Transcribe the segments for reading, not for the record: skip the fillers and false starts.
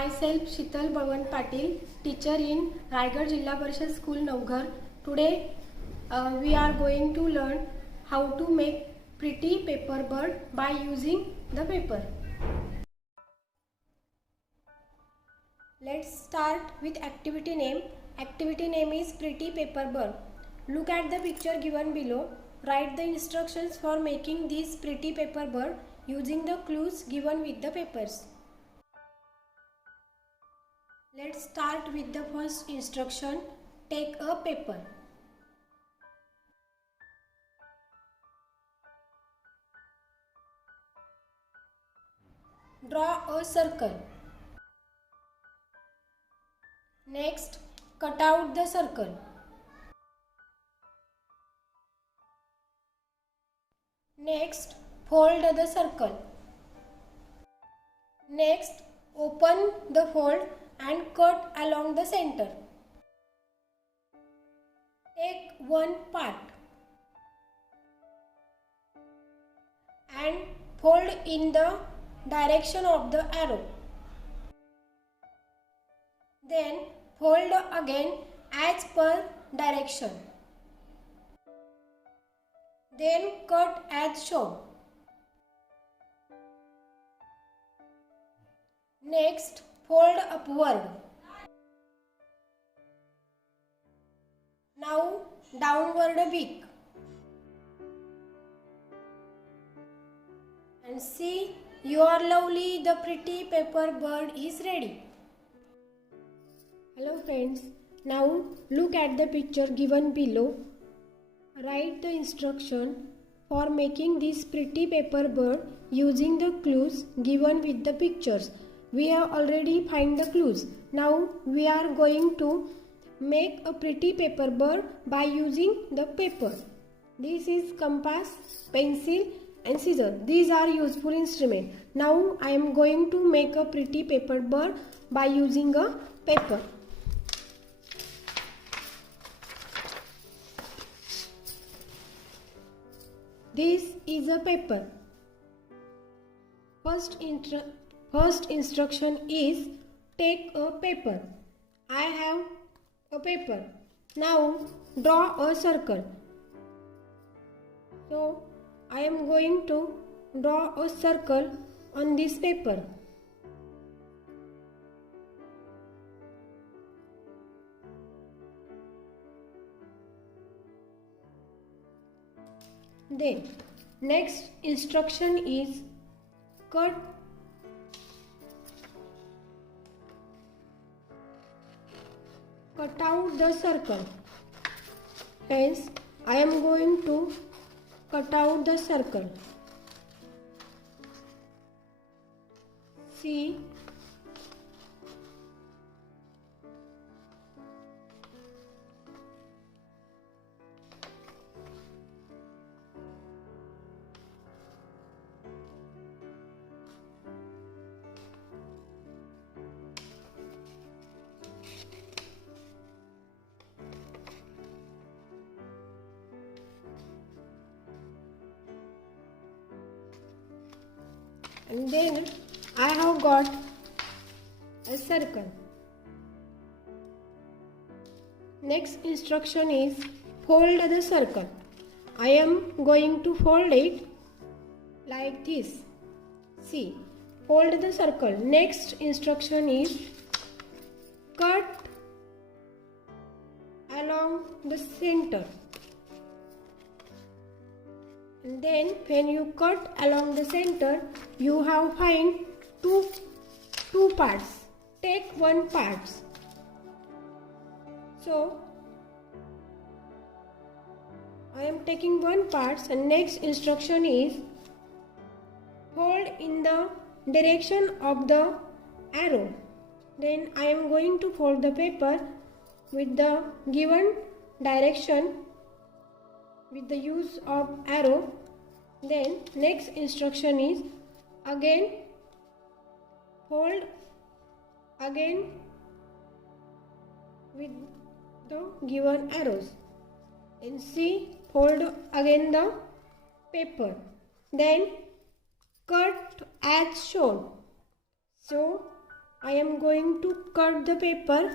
myself Shital Bhavan Patil, teacher in Raigad Jilla Parishad School Navghar. Today we are going to learn how to make pretty paper bird by using the paper. Let's start with activity name. Activity name is pretty paper bird. Look at the picture given below. Write the instructions for making this pretty paper bird using the clues given with the papers. Let's start with the first instruction. Take a paper. Draw a circle. Next, cut out the circle. Next, fold the circle. Next, open the fold and cut along the center. Take one part and fold in the direction of the arrow. Then fold again as per direction. Then cut as shown. Next, fold upward. Now downward beak. And see, your lovely the pretty paper bird is ready. Hello friends, now look at the picture given below. Write the instruction for making this pretty paper bird using the clues given with the pictures. We have already find the clues. Now we are going to make a pretty paper bird by using the paper. This is compass, pencil and scissors. These are useful instruments. Now I am going to make a pretty paper bird by using a paper. This is a paper. First instruction is take a paper. I have a paper. Now draw a circle. So I am going to draw a circle on this paper. Then next instruction is cut out the circle. Hence I am going to cut out the circle. See, and then I have got a circle. Next instruction is fold the circle. I am going to fold it like this. See, fold the circle. Next instruction is cut along the center. And then when you cut along the center, you have find two parts. Take one part. So I am taking one part, and next instruction is fold in the direction of the arrow. Then I am going to fold the paper with the given direction with the use of arrow. Then next instruction is again fold again with the given arrows, and see, fold again the paper, then cut as shown. So I am going to cut the paper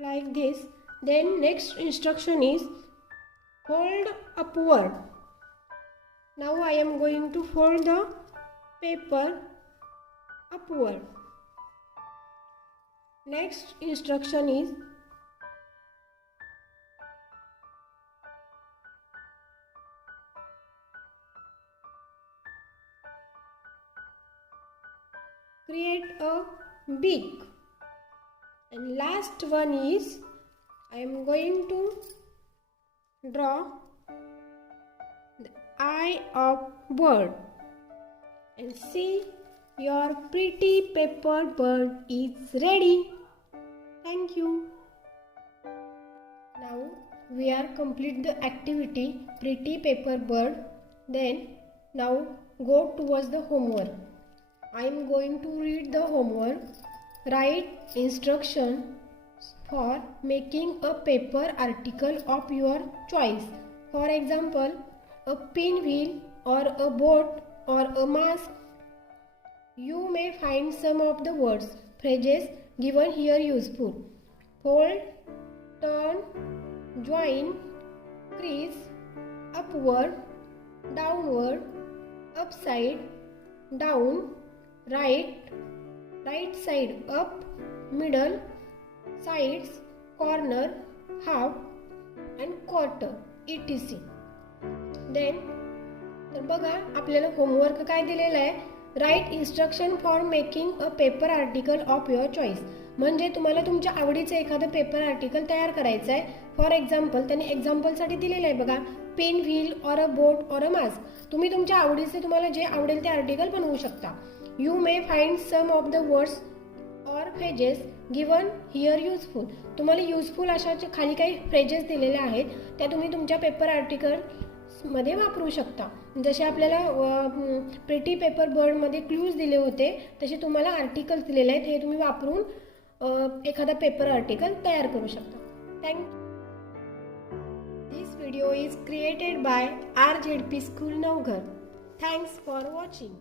like this. Then next instruction is fold upward. Now I am going to fold the paper upward. Next instruction is create a beak. And last one is I am going to draw the eye of bird. And see, your pretty paper bird is ready. Thank you. Now we are complete the activity pretty paper bird. Then now go towards the homework. I am going to read the homework. Write instructions for making a paper article of your choice. For example, a pinwheel or a boat or a mask. You may find some of the words, phrases given here useful. Fold, turn, join, crease, upward, downward, upside, down, right side up, middle, sides, corner, half and quarter etc. Then तर बघा आपल्याला homework काय दिलेला आहे, write instruction for making a paper article of your choice. म्हणजे तुम्हाला तुमच्या आवडीचं एखादं पेपर आर्टिकल तयार करायचं आहे. फॉर एक्झाम्पल त्यांनी एक्झाम्पलसाठी दिलेलं आहे बघा, pen wheel or a boat or a mask. तुम्ही तुमच्या आवडीचे तुम्हाला जे आवडेल ते आर्टिकल बनवू शकता. You may find some of the words or phrases given here useful. तुम्हाला युजफुल अशा खाली काही फ्रेजेस दिलेले आहेत, त्या तुम्ही तुमच्या पेपर आर्टिकल मध्ये वापरू शकता. जसे आपल्याला प्रिटी पेपर बर्ड मध्ये क्लूज दिले होते, तसे तुम्हाला आर्टिकल्स दिलेले आहेत. हे तुम्ही वापरून एखादा पेपर आर्टिकल तयार करू शकता. Thank you. This video is created by RZP school Navghar. Thanks for watching.